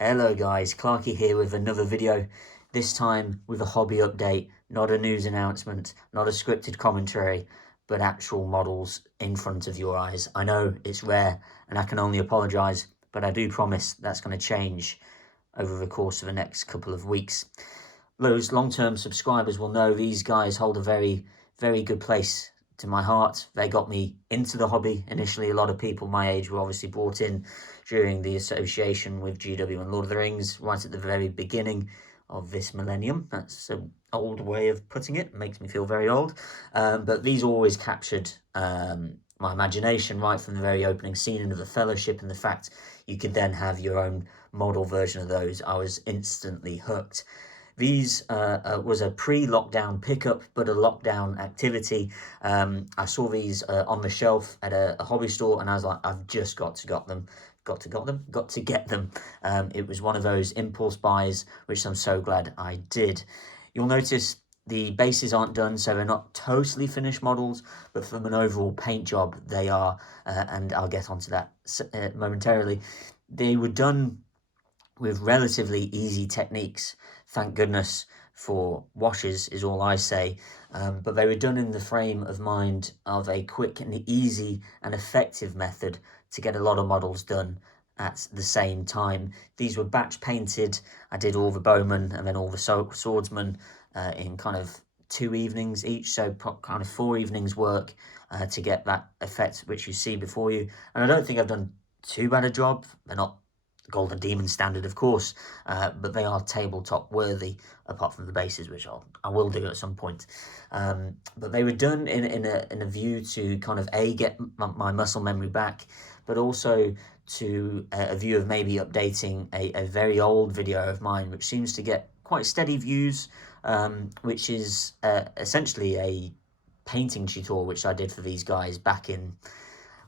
Hello guys, Clarkey here with another video, this time with a hobby update, not a news announcement, not a scripted commentary, but actual models in front of your eyes. I know it's rare and I can only apologise, but I do promise that's going to change over the course of the next couple of weeks. Those long-term subscribers will know these guys hold a very, very good place to my heart. They got me into the hobby. Initially, a lot of people my age were obviously brought in during the association with GW and Lord of the Rings, right at the very beginning of this millennium. That's an old way of putting it. Makes me feel very old. But these always captured my imagination right from the very opening scene of the Fellowship, and the fact you could then have your own model version of those. I was instantly hooked. These was a pre-lockdown pickup, but a lockdown activity. I saw these on the shelf at a hobby store, and I was like, I've just got to get them. It was one of those impulse buys, which I'm so glad I did. You'll notice the bases aren't done, so they're not totally finished models, but from an overall paint job, they are, and I'll get onto that momentarily. They were done with relatively easy techniques. Thank goodness for washes is all I say, but they were done in the frame of mind of a quick and easy and effective method to get a lot of models done at the same time. These were batch painted. I did all the bowmen and then all the swordsmen in kind of 2 evenings each, so kind of 4 evenings work to get that effect which you see before you. And I don't think I've done too bad a job. They're not Golden Demon standard, of course, but they are tabletop worthy, apart from the bases, which I will do at some point. But they were done in a view to kind of get my muscle memory back, but also to a view of maybe updating a very old video of mine, which seems to get quite steady views, which is essentially a painting tutorial which I did for these guys back in,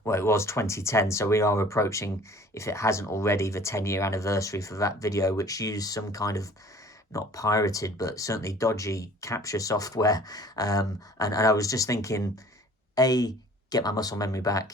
well, it was 2010, so we are approaching, if it hasn't already, the 10-year anniversary for that video, which used some kind of, not pirated, but certainly dodgy capture software. And I was just thinking, A, get my muscle memory back,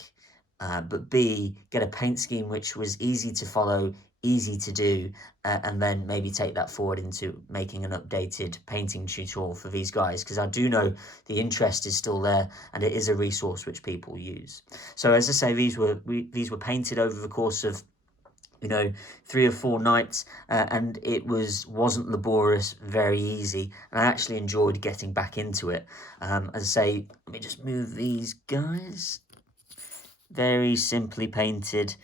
but B, get a paint scheme which was easy to follow, easy to do, and then maybe take that forward into making an updated painting tutorial for these guys, because I do know the interest is still there and it is a resource which people use. So as I say, these were painted over the course of 3 or 4 nights, and it wasn't laborious, very easy, and I actually enjoyed getting back into it. As I say, let me just move these guys. Very simply painted,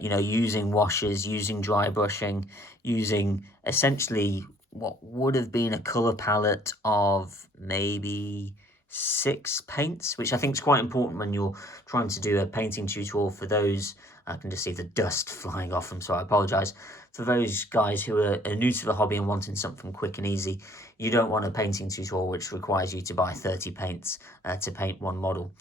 using washes, using dry brushing, using essentially what would have been a colour palette of maybe 6 paints, which I think is quite important when you're trying to do a painting tutorial. For those, I can just see the dust flying off them, so I apologise. For those guys who are new to the hobby and wanting something quick and easy, you don't want a painting tutorial which requires you to buy 30 paints to paint one model.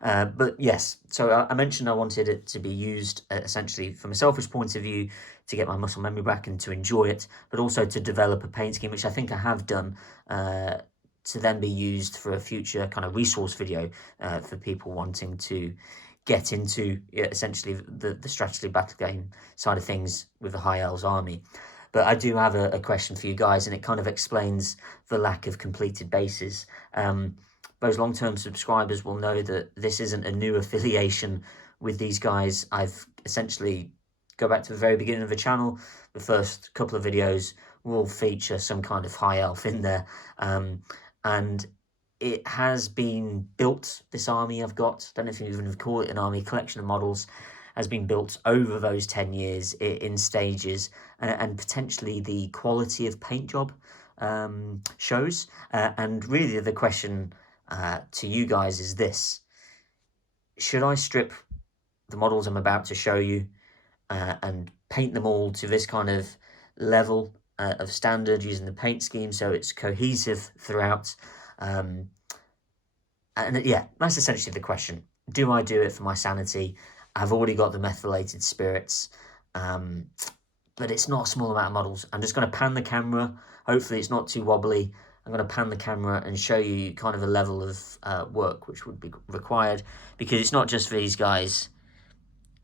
But yes, so I mentioned I wanted it to be used essentially from a selfish point of view to get my muscle memory back and to enjoy it, but also to develop a paint scheme, which I think I have done, to then be used for a future kind of resource video for people wanting to get into essentially the strategy battle game side of things with the High Elves army. But I do have a question for you guys, and it kind of explains the lack of completed bases. Those long-term subscribers will know that this isn't a new affiliation with these guys. I've essentially, go back to the very beginning of the channel, the first couple of videos will feature some kind of high elf in there. And it has been built, this army I've got, don't know if you even call it an army, collection of models, has been built over those 10 years in stages, and potentially the quality of paint job shows. And really the question to you guys is this: should I strip the models I'm about to show you and paint them all to this kind of level of standard using the paint scheme so it's cohesive throughout? And yeah, that's essentially the question. Do I do it for my sanity? I've already got the methylated spirits, but it's not a small amount of models. I'm just going to pan the camera. Hopefully it's not too wobbly. I'm going to pan the camera and show you kind of a level of work which would be required, because it's not just these guys,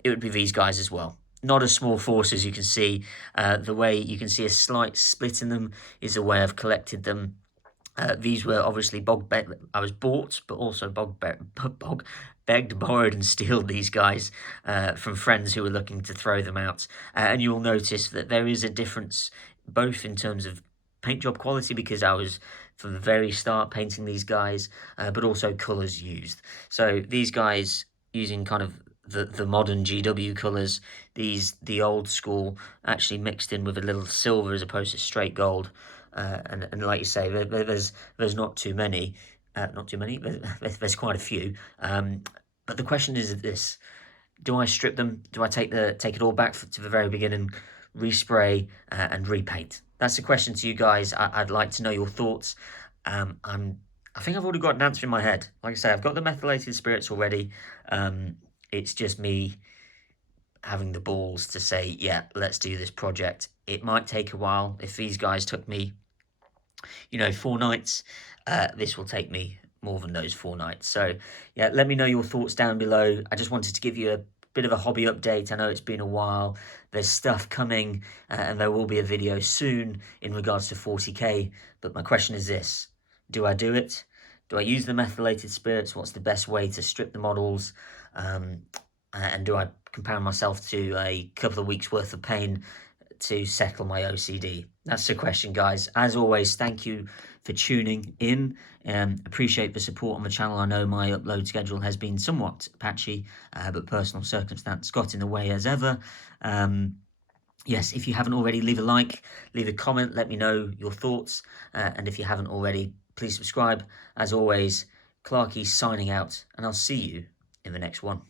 it would be these guys as well. not a small force, as you can see. The way you can see a slight split in them is the way I've collected them. These were obviously I was bought, but also begged, borrowed, and stealed these guys from friends who were looking to throw them out. And you will notice that there is a difference, both in terms of paint job quality, because I was from the very start painting these guys, but also colours used. So these guys using kind of the modern GW colours, the old school actually mixed in with a little silver as opposed to straight gold. And like you say, there's not too many, there's quite a few. But the question is this: do I strip them? Do I take it all back to the very beginning, respray and repaint? That's the question to you guys. I'd like to know your thoughts. I think I've already got an answer in my head. Like I say, I've got the methylated spirits already. It's just me having the balls to say, yeah, let's do this project. It might take a while. If these guys took me 4 nights, this will take me more than those 4 nights. So yeah, let me know your thoughts down below. I just wanted to give you a bit of a hobby update. I know it's been a while. There's stuff coming, and there will be a video soon in regards to 40k. But my question is this: do I do it? Do I use the methylated spirits? What's the best way to strip the models? And do I compare myself to a couple of weeks worth of pain to settle my OCD? That's the question, guys. As always, thank you for tuning in. Appreciate the support on the channel. I know my upload schedule has been somewhat patchy, but personal circumstance got in the way as ever. Yes, if you haven't already, leave a like, leave a comment, let me know your thoughts. And if you haven't already, please subscribe. As always, Clarkey signing out, and I'll see you in the next one.